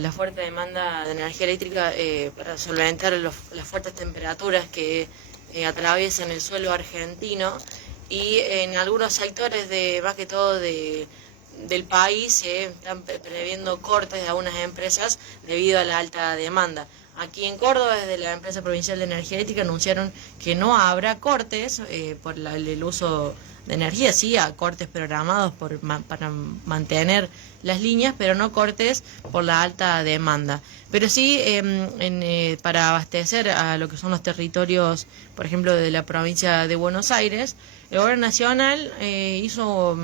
La fuerte demanda de energía eléctrica para solventar las fuertes temperaturas que atraviesan el suelo argentino y en algunos sectores más que todo del país se están previendo cortes de algunas empresas debido a la alta demanda. Aquí en Córdoba, desde la empresa provincial de energía eléctrica, anunciaron que no habrá cortes por el uso de energía, sí, a cortes programados para mantener las líneas, pero no cortes por la alta demanda. Pero sí, para abastecer a lo que son los territorios, por ejemplo, de la provincia de Buenos Aires, el gobierno nacional hizo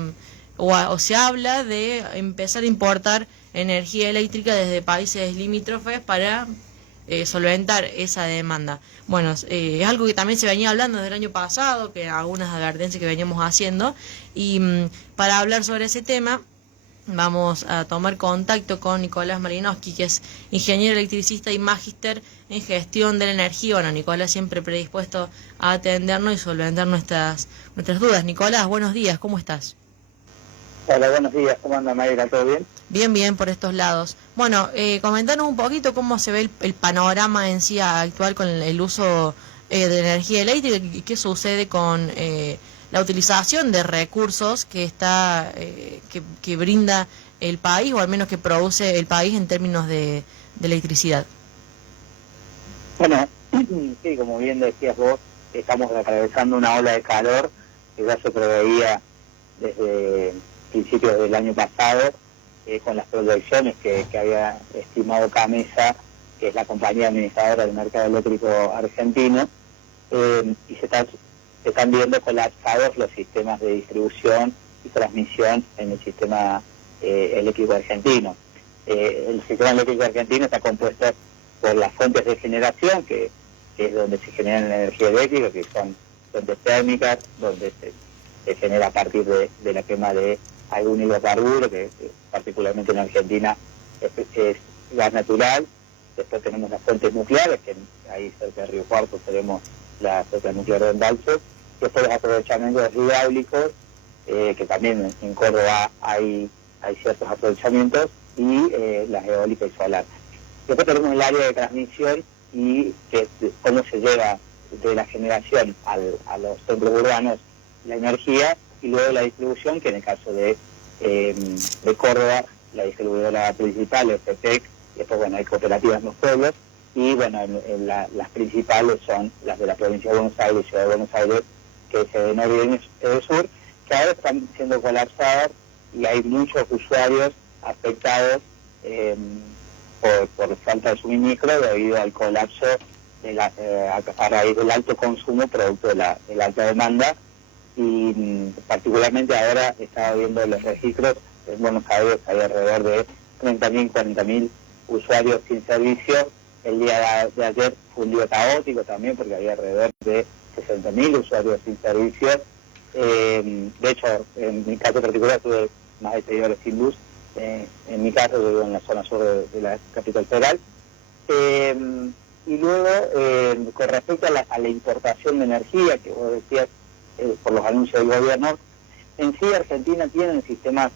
o se habla de empezar a importar energía eléctrica desde países limítrofes para solventar esa demanda. Bueno, es algo que también se venía hablando desde el año pasado, que algunas advertencias que veníamos haciendo, y para hablar sobre ese tema vamos a tomar contacto con Nicolás Malinowski, que es ingeniero electricista y magíster en gestión de la energía. Bueno, Nicolás siempre predispuesto a atendernos y solventar nuestras dudas. Nicolás, buenos días, ¿cómo estás? Hola, buenos días, ¿cómo anda Mayra? ¿Todo bien? Bien, bien, por estos lados. Bueno, comentanos un poquito cómo se ve el panorama en sí actual con el uso de energía eléctrica y qué sucede con la utilización de recursos que brinda el país, o al menos que produce el país en términos de electricidad. Bueno, sí, como bien decías vos, estamos atravesando una ola de calor que ya se preveía desde principios del año pasado, con las proyecciones que había estimado CAMESA, que es la compañía administradora del mercado eléctrico argentino, y se están viendo colapsados los sistemas de distribución y transmisión en el sistema eléctrico argentino. El sistema eléctrico argentino está compuesto por las fuentes de generación, que es donde se genera la energía eléctrica, que son fuentes térmicas, donde se genera a partir de la quema de algún hidrocarburo, que particularmente en Argentina es gas natural. Después tenemos las fuentes nucleares, que ahí cerca de Río Cuarto tenemos la central nuclear de Embalse. Después los aprovechamientos hidráulicos, que también en Córdoba hay ciertos aprovechamientos, y las eólicas y solar. Después tenemos el área de transmisión y cómo se lleva de la generación a los centros urbanos la energía, y luego la distribución, que en el caso de Córdoba, la distribuidora principal es FEPEC, y después bueno, hay cooperativas en los pueblos, y bueno, las principales son las de la provincia de Buenos Aires, Ciudad de Buenos Aires, que es de norte y de sur, que ahora están siendo colapsadas y hay muchos usuarios afectados por falta de suministro debido al colapso a raíz del alto consumo producto de la alta demanda. Y particularmente ahora estaba viendo los registros, en Buenos Aires hay alrededor de 30.000, 40.000 usuarios sin servicio. El día de ayer fue un día caótico también, porque había alrededor de 60.000 usuarios sin servicio. De hecho, en mi caso particular tuve más de 6 horas sin luz. En mi caso, yo vivo en la zona sur de la capital federal. Y luego, con respecto a la importación de energía, que vos decías, por los anuncios del gobierno, en sí Argentina tiene sistemas,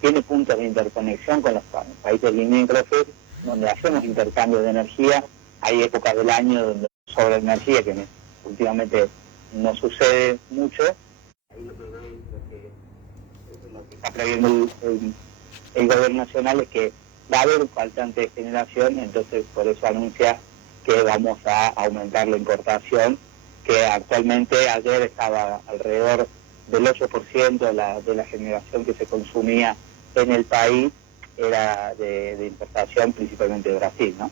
tiene puntos de interconexión con los países limítrofes, donde hacemos intercambio de energía. Hay épocas del año donde sobra energía, que últimamente no sucede mucho. Ahí lo que está previendo el gobierno nacional es que va a haber un faltante de generación, entonces por eso anuncia que vamos a aumentar la importación, que actualmente ayer estaba alrededor del 8% de la generación que se consumía en el país, era de importación principalmente de Brasil, ¿no?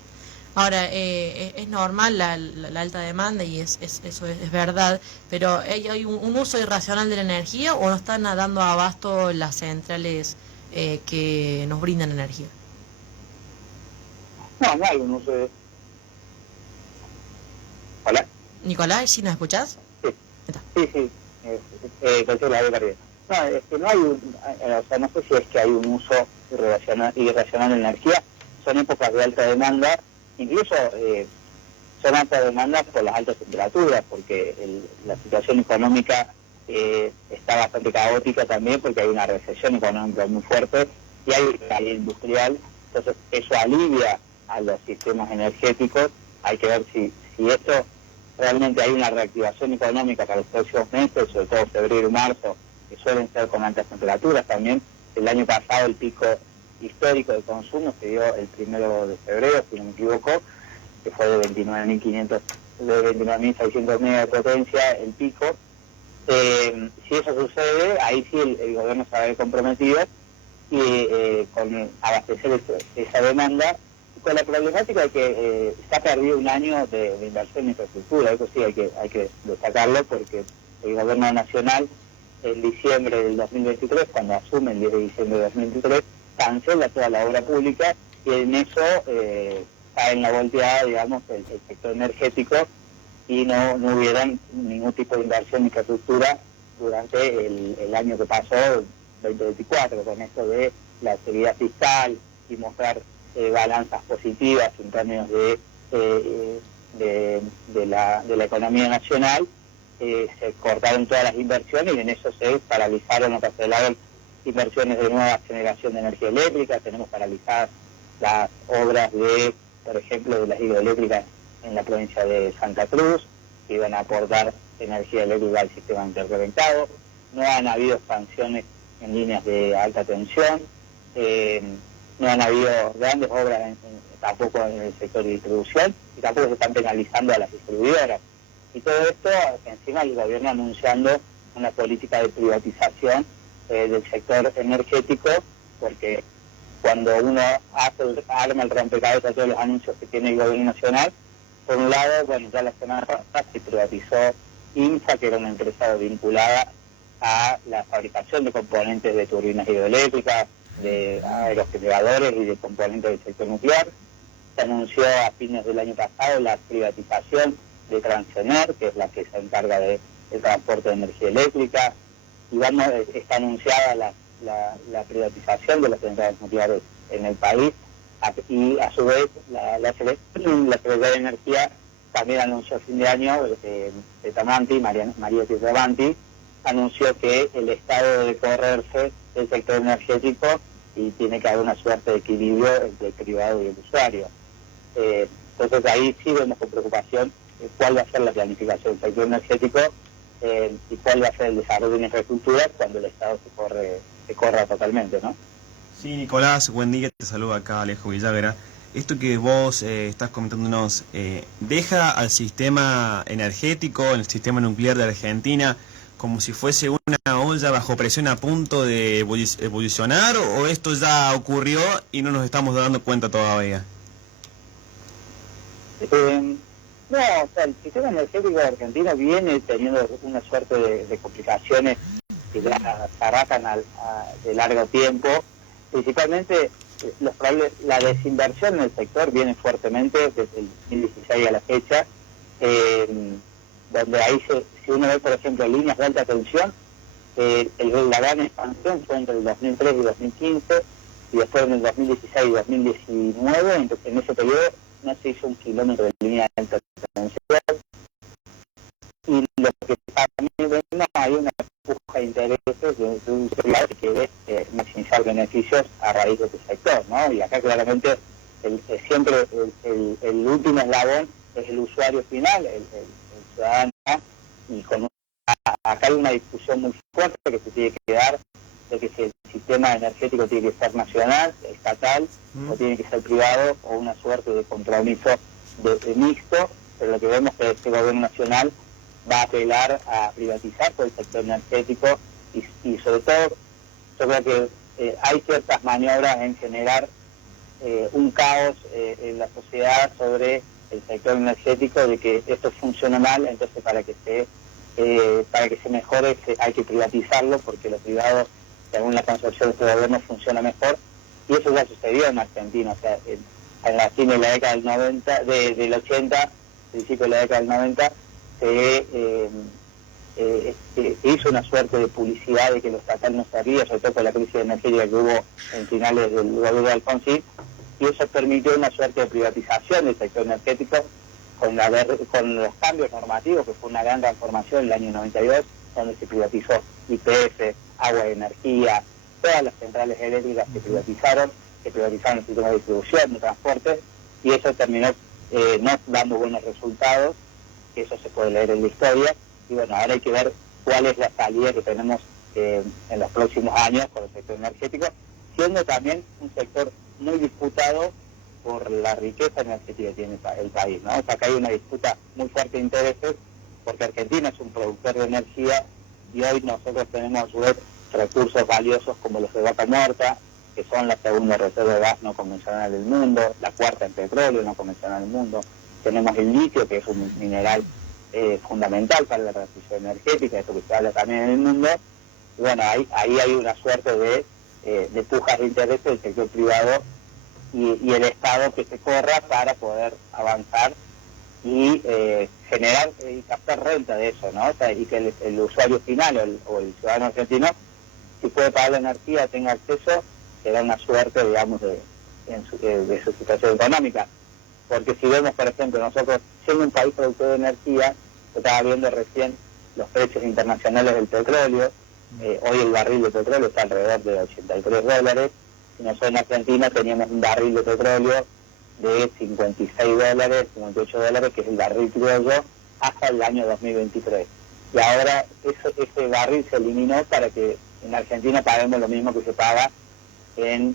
Ahora, es normal la alta demanda y eso es verdad, pero ¿hay un uso irracional de la energía o no están dando abasto las centrales que nos brindan energía? No hay un uso de... ¿Hola? Nicolás, ¿sí nos escuchás? Sí. Cualquier la de No, es que no hay o sea, no sé si es que hay un uso irracional de energía. Son épocas de alta demanda, incluso son altas demandas por las altas temperaturas, porque la situación económica está bastante caótica también, porque hay una recesión económica muy fuerte y hay industrial Entonces eso alivia a los sistemas energéticos. Hay que ver si esto realmente hay una reactivación económica para los próximos meses, sobre todo febrero y marzo, que suelen ser con altas temperaturas. También el año pasado el pico histórico de consumo se dio el 1 de febrero, si no me equivoco, que fue de 29.600 megas de potencia el pico. Si eso sucede, ahí sí el gobierno se va a ver comprometido y con abastecer esa demanda, con la problemática de que se ha perdido un año de inversión en infraestructura. Eso sí hay que destacarlo, porque el gobierno nacional en diciembre del 2023, cuando asume el 10 de diciembre de 2023, cancela toda la obra pública, y en eso cae en la volteada, digamos, el sector energético, y no hubieran ningún tipo de inversión en infraestructura durante el año que pasó, 2024, con esto de la actividad fiscal y mostrar balanzas positivas en términos de la economía nacional. Se cortaron todas las inversiones y en eso se paralizaron o cancelaron inversiones de nueva generación de energía eléctrica. Tenemos paralizadas las obras por ejemplo, de las hidroeléctricas en la provincia de Santa Cruz, que iban a aportar energía eléctrica al sistema interconectado. No han habido expansiones en líneas de alta tensión, no han habido grandes obras tampoco en el sector de distribución, y tampoco se están penalizando a las distribuidoras. Y todo esto, encima el gobierno anunciando una política de privatización del sector energético, porque cuando uno arma el rompecabezas de todos los anuncios que tiene el gobierno nacional, por un lado, bueno, ya la semana pasada se privatizó INFA, que era una empresa vinculada a la fabricación de componentes de turbinas hidroeléctricas, de aerogeneradores y de componentes del sector nuclear. Se anunció a fines del año pasado la privatización de Transener, que es la que se encarga del transporte de energía eléctrica, y está anunciada la privatización de las centrales nucleares en el país, y a su vez la Secretaría de Energía también anunció a fin de año, María Pietramanti, anunció que el Estado debe correrse del sector energético y tiene que haber una suerte de equilibrio entre el privado y el usuario. Entonces ahí sí vemos con preocupación cuál va a ser la planificación del sector energético y cuál va a ser el desarrollo de la infraestructura cuando el Estado se corra totalmente, ¿no? Sí, Nicolás, buen día, te saluda acá Alejo Villagra. Esto que vos estás comentándonos, ¿deja al sistema energético, el sistema nuclear de Argentina, como si fuese una olla bajo presión a punto de ebullicionar, o esto ya ocurrió y no nos estamos dando cuenta todavía? No, o sea, el sistema energético argentino viene teniendo una suerte de complicaciones que ya se arrastran de largo tiempo. Principalmente la desinversión en el sector viene fuertemente desde el 2016 a la fecha, donde ahí si uno ve, por ejemplo, líneas de alta tensión, la gran expansión fue entre el 2003 y 2015, y después en el 2016 y 2019, en ese periodo no se hizo un kilómetro de línea de alta tensión. Y lo que también vemos, hay una puja de intereses de un celular que debe maximizar beneficios a raíz de este sector, ¿no? Y acá claramente siempre el último eslabón es el usuario final, el ciudadano, y acá hay una discusión muy fuerte que se tiene que dar de que si el sistema energético tiene que ser nacional, estatal, o tiene que ser privado, o una suerte de compromiso de mixto. Pero lo que vemos es que este gobierno nacional va a apelar a privatizar todo el sector energético y sobre todo yo creo que hay ciertas maniobras en generar un caos en la sociedad sobre el sector energético, de que esto funciona mal, entonces para que se mejore hay que privatizarlo, porque lo privado, según la concepción de este gobierno, funciona mejor. Y eso ya sucedió en Argentina, o sea, en la fin de la década del 90, del 80, principio de la década del 90, se hizo una suerte de publicidad de que lo estatal no servía, sobre todo con la crisis energética que hubo en finales del gobierno de Alfonsín, y eso permitió una suerte de privatización del sector energético con los cambios normativos, que fue una gran transformación en el año 92, donde se privatizó YPF, Agua y Energía, todas las centrales eléctricas se privatizaron, se priorizaron los sistemas de distribución, de transporte, y eso terminó no dando buenos resultados, que eso se puede leer en la historia, y bueno, ahora hay que ver cuál es la salida que tenemos en los próximos años con el sector energético, siendo también un sector muy disputado por la riqueza energética que tiene el país, ¿no? O sea, que hay una disputa muy fuerte de intereses, porque Argentina es un productor de energía y hoy nosotros tenemos a su vez recursos valiosos como los de Vaca Muerta, que son la segunda reserva de gas no convencional del mundo, la cuarta en petróleo no convencional del mundo. Tenemos el litio, que es un mineral fundamental para la transición energética, esto que se habla también en el mundo. Y bueno, ahí hay una suerte de pujas de intereses del sector privado y el Estado que se corra para poder avanzar y generar y captar renta de eso, ¿no? O sea, y que el usuario final o el ciudadano argentino, si puede pagar la energía, tenga acceso, será una suerte, digamos, de su situación económica. Porque si vemos, por ejemplo, nosotros, siendo un país productor de energía, yo estaba viendo recién los precios internacionales del petróleo, hoy el barril de petróleo está alrededor de $83, y nosotros en Argentina teníamos un barril de petróleo de $56, $58, que es el barril criollo, hasta el año 2023. Y ahora ese barril se eliminó para que en Argentina paguemos lo mismo que se paga en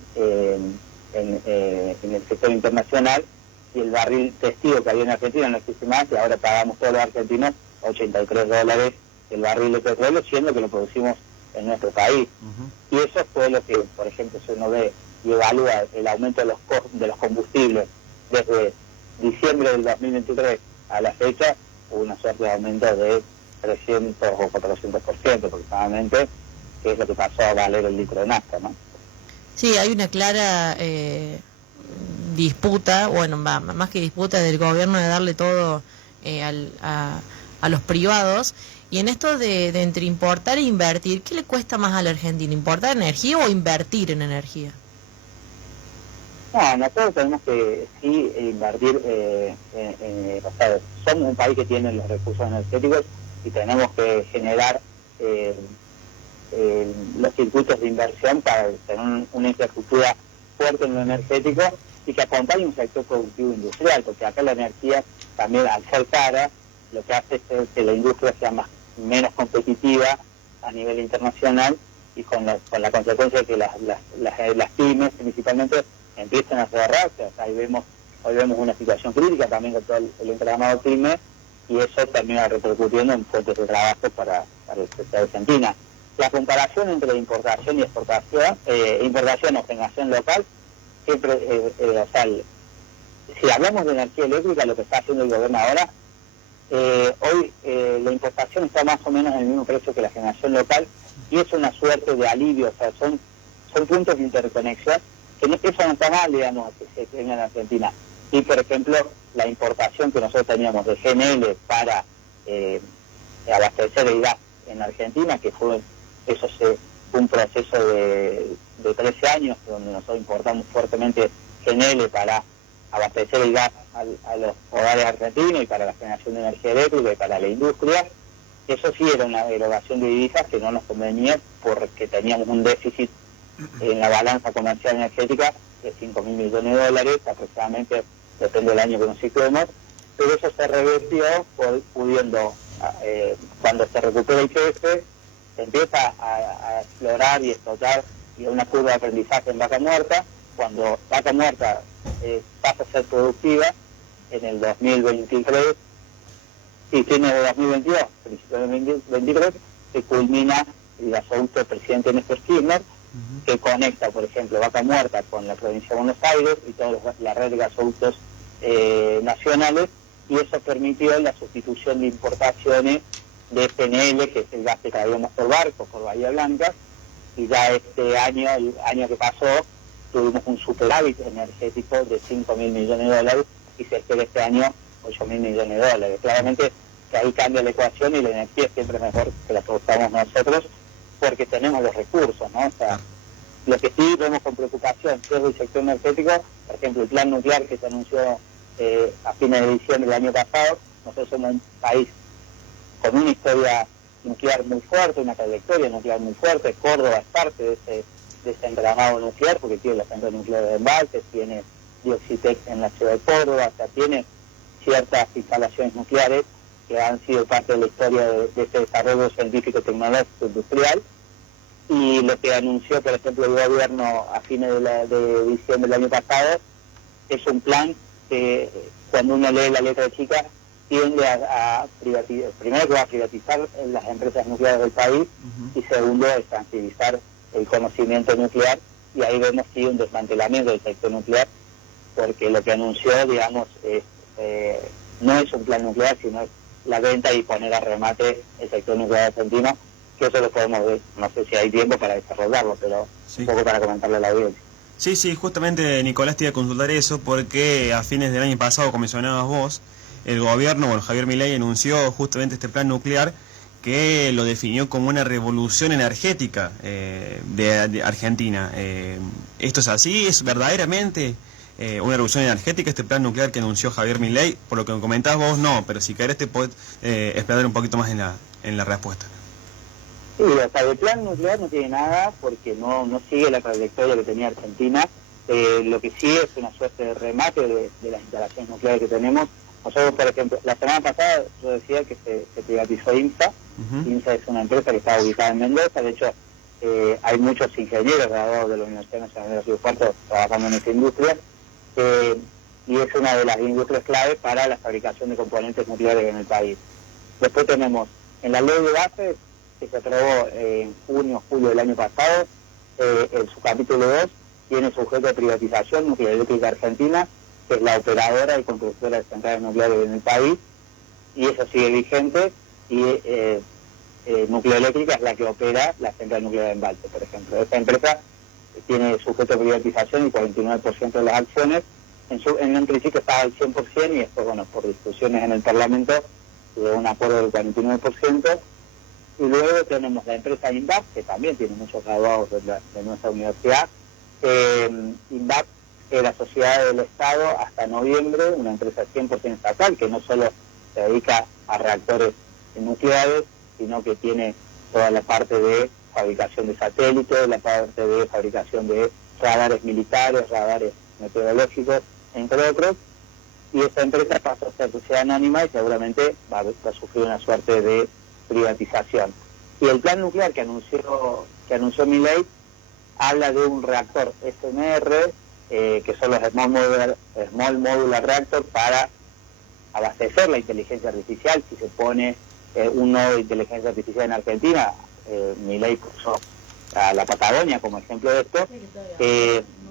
el sector internacional, y el barril testigo que había en Argentina no existe más, y ahora pagamos todos los argentinos $83 el barril de petróleo, siendo que lo producimos en nuestro país. Y eso fue lo que, por ejemplo, se nos ve y evalúa el aumento de los combustibles desde diciembre del 2023 a la fecha, hubo una suerte de aumento de 300 o 400% aproximadamente, que es lo que pasó a valer el litro de nafta, ¿no? Sí, hay una clara disputa, bueno, más que disputa del gobierno de darle todo a los privados. Y en esto de entre importar e invertir, ¿qué le cuesta más a la Argentina? ¿Importar energía o invertir en energía? No, nosotros tenemos que sí invertir, o sea, somos un país que tiene los recursos energéticos y tenemos que generar los circuitos de inversión para tener una infraestructura fuerte en lo energético y que acompañe un sector productivo industrial, porque acá la energía también, al ser cara, lo que hace es que la industria sea menos competitiva a nivel internacional, y con la consecuencia de que las pymes principalmente empiezan a cerrarse. O sea, hoy vemos una situación crítica también con todo el entramado pyme, y eso termina repercutiendo en fuentes de trabajo para el sector de Argentina. La comparación entre importación y exportación, importación o generación local, siempre, o sea, si hablamos de energía eléctrica, lo que está haciendo el gobierno ahora, hoy la importación está más o menos en el mismo precio que la generación local, y es una suerte de alivio. O sea, son puntos de interconexión, que eso no está mal, digamos, que se tenga en Argentina. Y, por ejemplo, la importación que nosotros teníamos de GNL para abastecer el gas en Argentina, que fue un proceso de 13 años, donde nosotros importamos fuertemente GNL para abastecer el gas a los hogares argentinos y para la generación de energía eléctrica y para la industria. Eso sí era una erogación de divisas que no nos convenía, porque teníamos un déficit en la balanza comercial energética de $5.000 millones aproximadamente, depende del año que nos situemos, pero eso se revirtió pudiendo, cuando se recupera el IPF, se empieza a explorar y explotar, y una curva de aprendizaje en Vaca Muerta. Cuando Vaca Muerta pasa a ser productiva en el 2023, y tiene de 2022, principio de 2023, se culmina el gasoducto del presidente Néstor Kirchner, que conecta, por ejemplo, Vaca Muerta con la provincia de Buenos Aires y toda la red de gasoductos nacionales, y eso permitió la sustitución de importaciones de FNL, que es el gas que traíamos por barco, por Bahía Blanca, y ya este año, el año que pasó, tuvimos un superávit energético de $5.000 millones, y se espera este año $8.000 millones. Claramente que ahí cambia la ecuación, y la energía siempre es mejor que la produzcamos nosotros, porque tenemos los recursos, ¿no? O sea, lo que sí vemos con preocupación desde el sector energético, por ejemplo, el plan nuclear que se anunció a fines de diciembre del año pasado. Nosotros somos un país con una historia nuclear muy fuerte, una trayectoria nuclear muy fuerte. Córdoba es parte de desentramado nuclear, porque tiene la central nuclear de Embalse, tiene Dioxitec en la ciudad de Córdoba, o sea, tiene ciertas instalaciones nucleares que han sido parte de la historia de este desarrollo científico, tecnológico, industrial. Y lo que anunció, por ejemplo, el gobierno a fines de diciembre del año pasado es un plan que, cuando uno lee la letra chica, tiende a privatizar, primero que va a privatizar las empresas nucleares del país, y segundo es tranquilizar el conocimiento nuclear, y ahí vemos sí un desmantelamiento del sector nuclear, porque lo que anunció, digamos, no es un plan nuclear, sino es la venta y poner a remate el sector nuclear argentino, que eso lo podemos ver, no sé si hay tiempo para desarrollarlo, pero sí, un poco para comentarle a la audiencia. Sí, sí, justamente Nicolás te iba a consultar eso, porque a fines del año pasado, como mencionabas vos, el gobierno, bueno, Javier Milei anunció justamente este plan nuclear que lo definió como una revolución energética de Argentina. ¿Esto es así? ¿Es verdaderamente una revolución energética este plan nuclear que anunció Javier Milei? Por lo que me comentás vos, no, pero si querés te podés explayar un poquito más en la respuesta. Sí, o sea, el plan nuclear no tiene nada porque no sigue la trayectoria que tenía Argentina. Lo que sí es una suerte de remate de las instalaciones nucleares que tenemos. Nosotros, por ejemplo, la semana pasada yo decía que se privatizó INSA. INSA es una empresa que está ubicada en Mendoza. De hecho, hay muchos ingenieros graduados de la Universidad Nacional de Río Cuarto trabajando en esta industria. Y es una de las industrias clave para la fabricación de componentes nucleares en el país. Después tenemos, en la ley de bases, que se aprobó en julio del año pasado, en su capítulo 2, tiene sujeto de privatización Nuclear Eléctrica Argentina, que es la operadora y constructora de centrales nucleares en el país, y eso sigue vigente, y Nucleoeléctrica es la que opera la central nuclear de Embalse, por ejemplo. Esta empresa tiene sujeto de privatización y 49% de las acciones. En un principio estaba al 100%, y después, bueno, por discusiones en el Parlamento, hubo un acuerdo del 49%. Y luego tenemos la empresa INVAP, que también tiene muchos graduados de nuestra universidad. INVAP era sociedad del Estado hasta noviembre, una empresa 100% estatal, que no solo se dedica a reactores nucleares, sino que tiene toda la parte de fabricación de satélites, la parte de fabricación de radares militares, radares meteorológicos, entre otros. Y esa empresa pasó a ser sociedad anónima y seguramente va a sufrir una suerte de privatización. Y el plan nuclear que anunció Milei habla de un reactor SMR, que son los Small Modular Reactor, para abastecer la inteligencia artificial. Si se pone un nodo de inteligencia artificial en Argentina, Milei puso a la Patagonia como ejemplo de esto.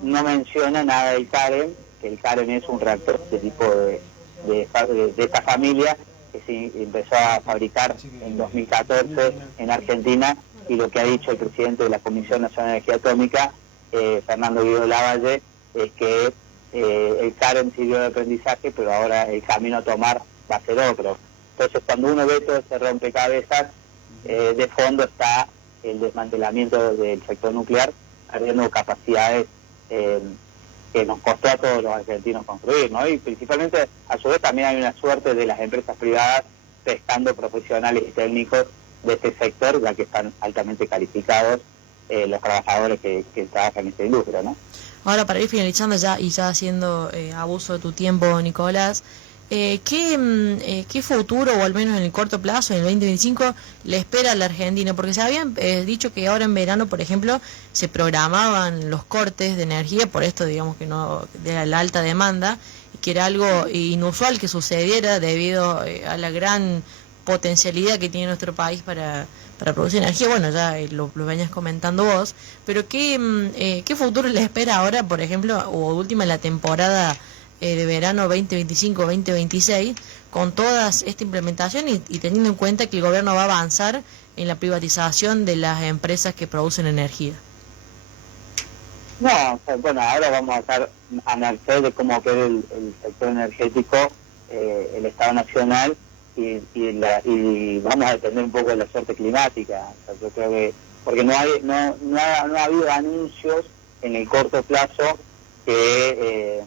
No menciona nada del CAREN, que el CAREN es un reactor de tipo de esta familia, que se empezó a fabricar en 2014 en Argentina, y lo que ha dicho el presidente de la Comisión Nacional de Energía Atómica, Fernando Guido Lavalle, es que el CAREN sirvió de aprendizaje, pero ahora el camino a tomar va a ser otro. Entonces, cuando uno ve todo ese rompecabezas, de fondo está el desmantelamiento del sector nuclear, perdiendo capacidades que nos costó a todos los argentinos construir, ¿no? Y principalmente, a su vez, también hay una suerte de las empresas privadas pescando profesionales y técnicos de este sector, ya que están altamente calificados los trabajadores que trabajan en esta industria, ¿no? Ahora, para ir finalizando ya y ya haciendo abuso de tu tiempo, Nicolás, ¿qué futuro, o al menos en el corto plazo, en el 2025, le espera a la Argentina? Porque se habían dicho que ahora en verano, por ejemplo, se programaban los cortes de energía, por esto, digamos, que no de la alta demanda, y que era algo inusual que sucediera debido a la gran potencialidad que tiene nuestro país para producir energía. Bueno, ya lo venías comentando vos, pero ¿qué futuro le espera ahora, por ejemplo, o última la temporada de verano 2025-2026, con toda esta implementación y teniendo en cuenta que el gobierno va a avanzar en la privatización de las empresas que producen energía? No, o sea, bueno, ahora vamos a estar a merced de cómo quede el sector energético, el Estado Nacional, y vamos a depender un poco de la suerte climática. O sea, yo creo que, porque no ha habido anuncios en el corto plazo que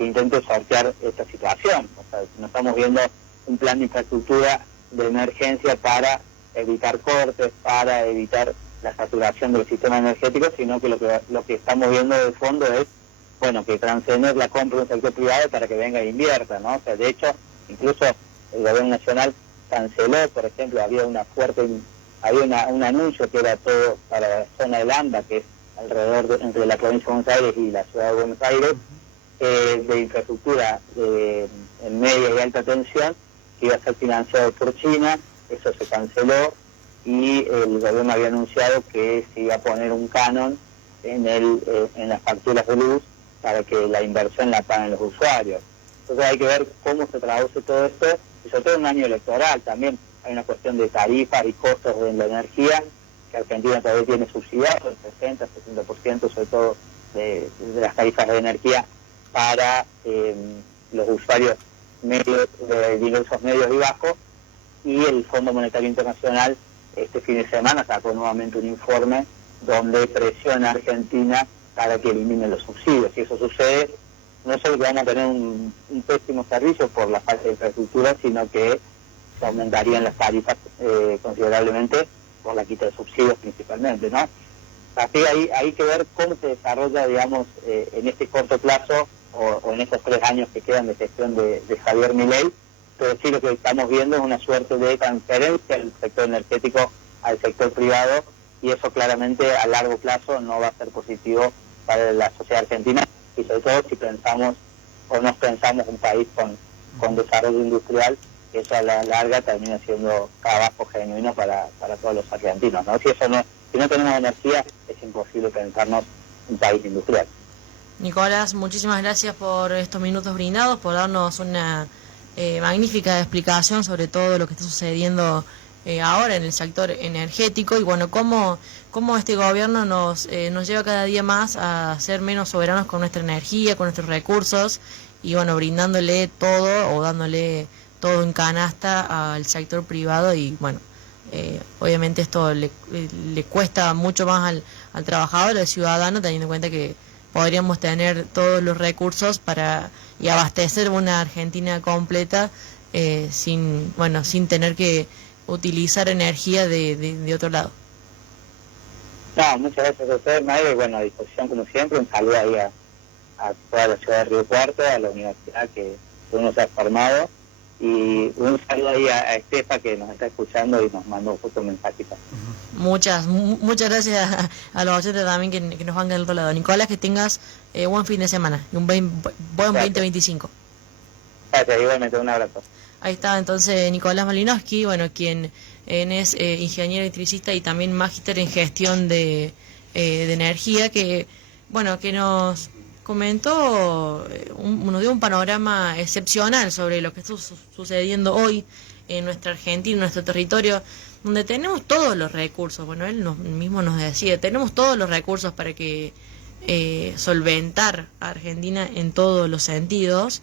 intente sortear esta situación. O sea, no estamos viendo un plan de infraestructura de emergencia para evitar cortes, para evitar la saturación del sistema energético, sino que lo que estamos viendo de fondo es, bueno, que Transener la compre un sector privado para que venga e invierta, ¿no? O sea, de hecho, incluso el gobierno nacional canceló, por ejemplo, había un anuncio que era todo para la zona del AMBA, que es alrededor entre la provincia de Buenos Aires y la ciudad de Buenos Aires, de infraestructura en media y alta tensión, que iba a ser financiado por China. Eso se canceló y el gobierno había anunciado que se iba a poner un canon en las facturas de luz para que la inversión la paguen los usuarios. Entonces hay que ver cómo se traduce todo esto, y sobre todo en un año electoral también hay una cuestión de tarifas y costos de la energía, que Argentina todavía tiene subsidiado el 60-70%, sobre todo de las tarifas de energía para los usuarios medios, de diversos medios y bajos, y el Fondo Monetario Internacional este fin de semana sacó nuevamente un informe donde presiona a Argentina para que elimine los subsidios. Si eso sucede, no solo que vamos a tener un pésimo servicio por la falta de infraestructura, sino que se aumentarían las tarifas considerablemente por la quita de subsidios principalmente, ¿no? Así que hay que ver cómo se desarrolla, digamos, en este corto plazo o en estos 3 años que quedan de gestión de Javier Milei, pero sí lo que estamos viendo es una suerte de transferencia del sector energético al sector privado, y eso claramente a largo plazo no va a ser positivo para la sociedad argentina, y sobre todo si pensamos o nos pensamos un país con desarrollo industrial, eso a la larga termina siendo trabajo genuino para todos los argentinos, ¿no? Si no tenemos energía, es imposible pensarnos un país industrial. Nicolás, muchísimas gracias por estos minutos brindados, por darnos una magnífica explicación sobre todo lo que está sucediendo ahora en el sector energético, y bueno, cómo este gobierno nos lleva cada día más a ser menos soberanos con nuestra energía, con nuestros recursos, y bueno, brindándole todo o dándole todo en canasta al sector privado. Y bueno, obviamente esto le cuesta mucho más al trabajador, al ciudadano, teniendo en cuenta que podríamos tener todos los recursos y abastecer una Argentina completa sin tener que utilizar energía de otro lado. No, muchas gracias a usted, Mayra, y bueno, a disposición como siempre. Un saludo ahí a toda la ciudad de Río Cuarto, a la universidad que uno se ha formado, y un saludo ahí a Estefa, que nos está escuchando y nos mandó justo un mensajito. Muchas gracias a los oyentes también que nos van del otro lado. Nicolás, que tengas buen fin de semana y un buen 2025. Gracias, igualmente, un abrazo. Ahí está entonces Nicolás Malinowski, bueno, quien es ingeniero electricista y también magíster en gestión de energía, que nos comentó, nos dio un panorama excepcional sobre lo que está sucediendo hoy en nuestra Argentina, en nuestro territorio, donde tenemos todos los recursos. Bueno, él mismo nos decía, tenemos todos los recursos para que solventar a Argentina en todos los sentidos,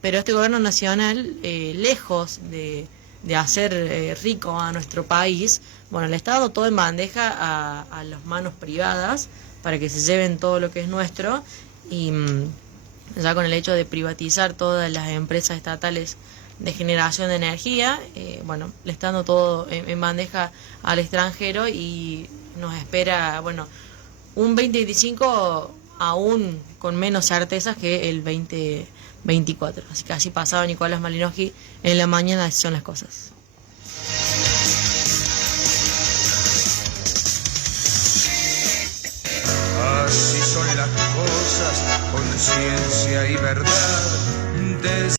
pero este gobierno nacional, lejos de hacer rico a nuestro país, bueno, le está dando todo en bandeja a las manos privadas para que se lleven todo lo que es nuestro, y ya con el hecho de privatizar todas las empresas estatales de generación de energía, le está dando todo en bandeja al extranjero, y nos espera, un 2025 aún con menos certezas que el 2024. Así que así pasaba Nicolás Malinowski en la mañana. Así son las cosas. Así son las cosas, con ciencia y verdad.